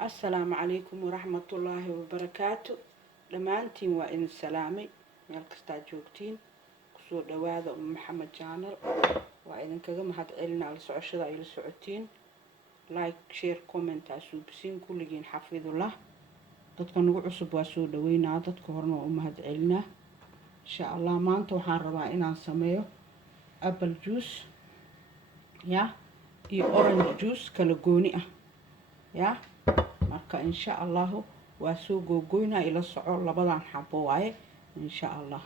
السلام عليكم ورحمة الله وبركاته. دمانتين وإن سلامي مالكستا جوجتين كسو دواذا محمد جانل وإذن كذا محد علنا على سعشدا إلى سعوتين لايك شير كومنت أسوبسين كل جين حفظ الله dadka nagu cusub waa soo dhaweynaa dadka horena waa u mahad celinaa insha Allah maanta waxaan rabaa inaan sameeyo apple juice ya iyo orange juice kala gooni ah ya marka insha Allah waa soo googoynaa ila soco labadan xabo waaye insha Allah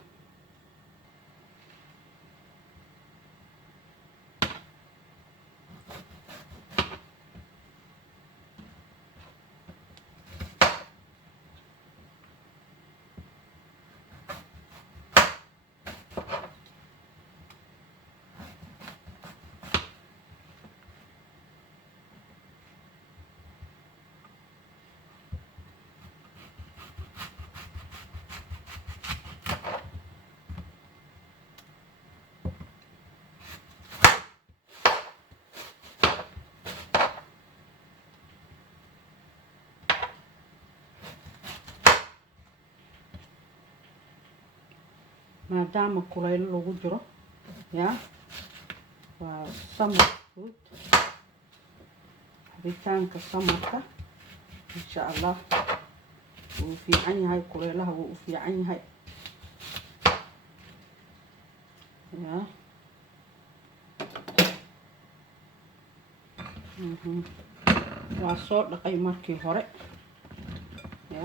maadaama kulayl lagu jiro ya waa summer food cabitaanka samarka insha Allah wuu fiican yahay kulaylaha wuu fiican yahay ya waa soo dhaqay markii hore ya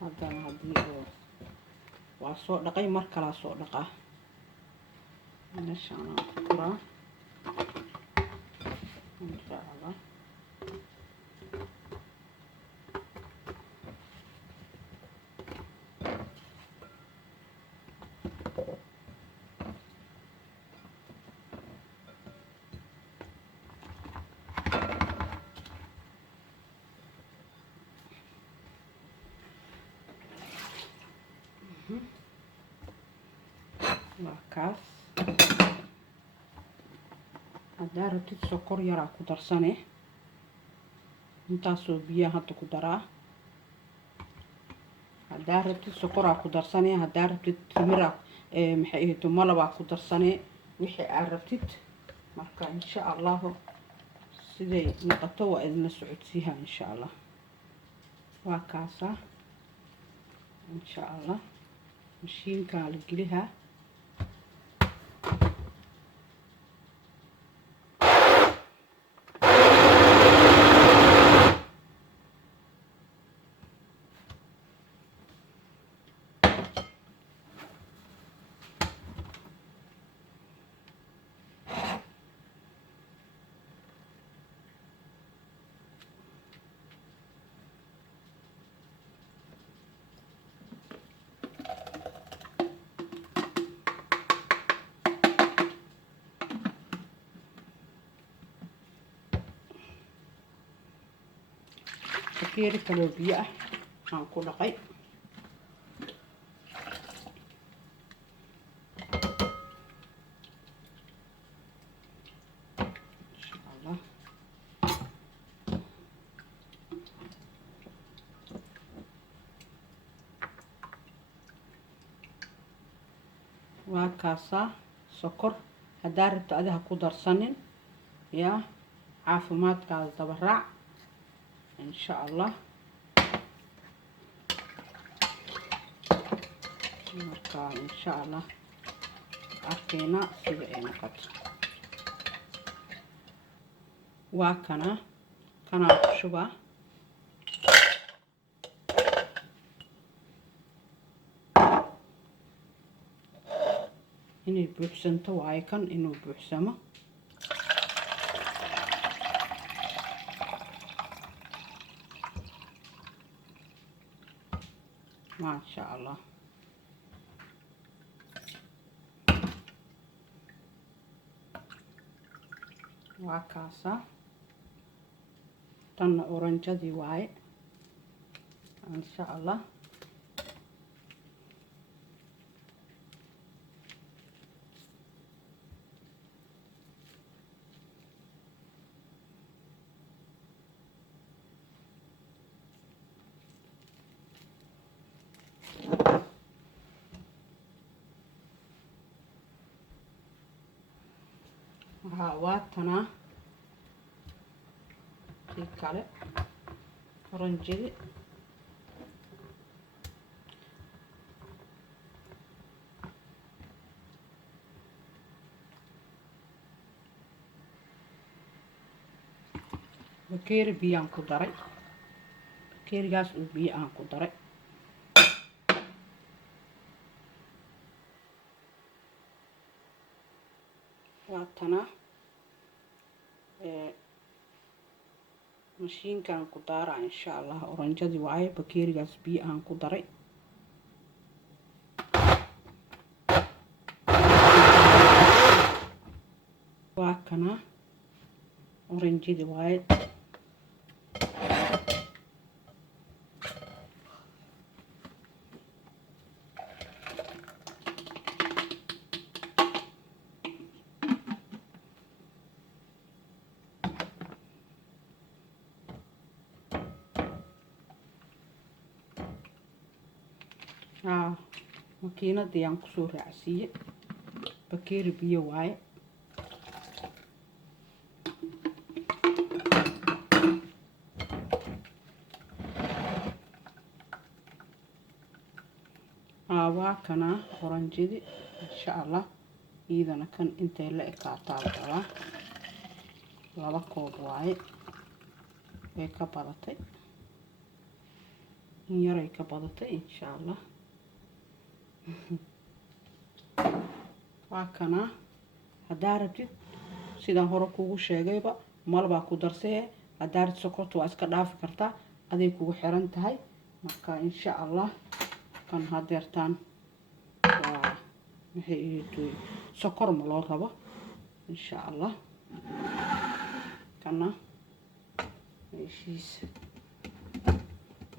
haddana haddii waa soo dhaqay mar kala soo dhaqaa meeshaan aan ku kuraa insha Allah kaas haddaa rabtid sokor yaraa ku darsane intaasoo biyaha hadda ku daraa haddaa rabtid sokoraa ku darsane haddaa rabtid timira maxay ahayto malabaa ku darsane wixii aad rabtid marka insha Allah siday noqoto waa idin la socodsiihaa insha Allah waa kaasa insha Allah mashiinka la gelihaa كيري كلو بيئة هنكو لقي إن شاء الله وكاسة سكر هدارت أدها كودر سنين يا عافمات كاز تبرع إن شاء الله مركا إن شاء الله أركينا سيئنا قد وكنا شبه إني بوحسنته وعيكن إنه بوحسمه ما شاء الله وكاسة تن أورنجدي واي إن شاء الله waatana kii kale oranjidi bakeeri biyaan ku daray bakeerigaas oo biyo aan ku daray waatana mashiinkan ku daara insha Allah oranjadi waaye bakeerigaas biyo aan ku daray waa kana oranjadi waaye makiinadii aan kusoo raacsiiyey bakeeri biyo waaye waa kana oranjidi insha Allah iyadana kan intay la ekaataa la laba koob waaye way ka badatay in yaray ka badatay insha Allah waa kana haddaa rabtid sidaan hore kugu sheegayba malbaa ku darsee haddaa rabtid sokorta waa iska dhaafi kartaa aday kugu xiran tahay marka insha Allah kan hadeertaan waa maxay iidoy sokor ma loo rabo insha Allah kana meeshiisa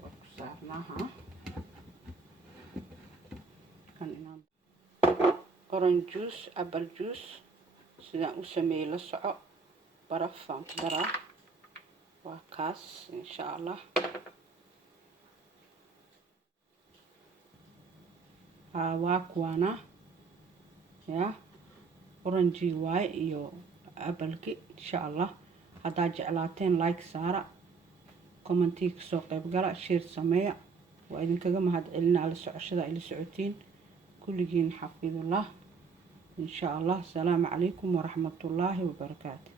waa ku saarnaaha kan inaan orange juice apple juice sidaan u sameeyay la soco baraf aan ku daraa waa kaas insha Allah waa kuwana ya orange waaye iyo apple-ki insha Allah haddaa jeclaateen like saara commenti kasoo qayb gala share sameeya waa idinkaga mahadcelinaa la socoshada ila socotiin kulligiin xafidullah إن شاء الله. السلام عليكم ورحمة الله وبركاته.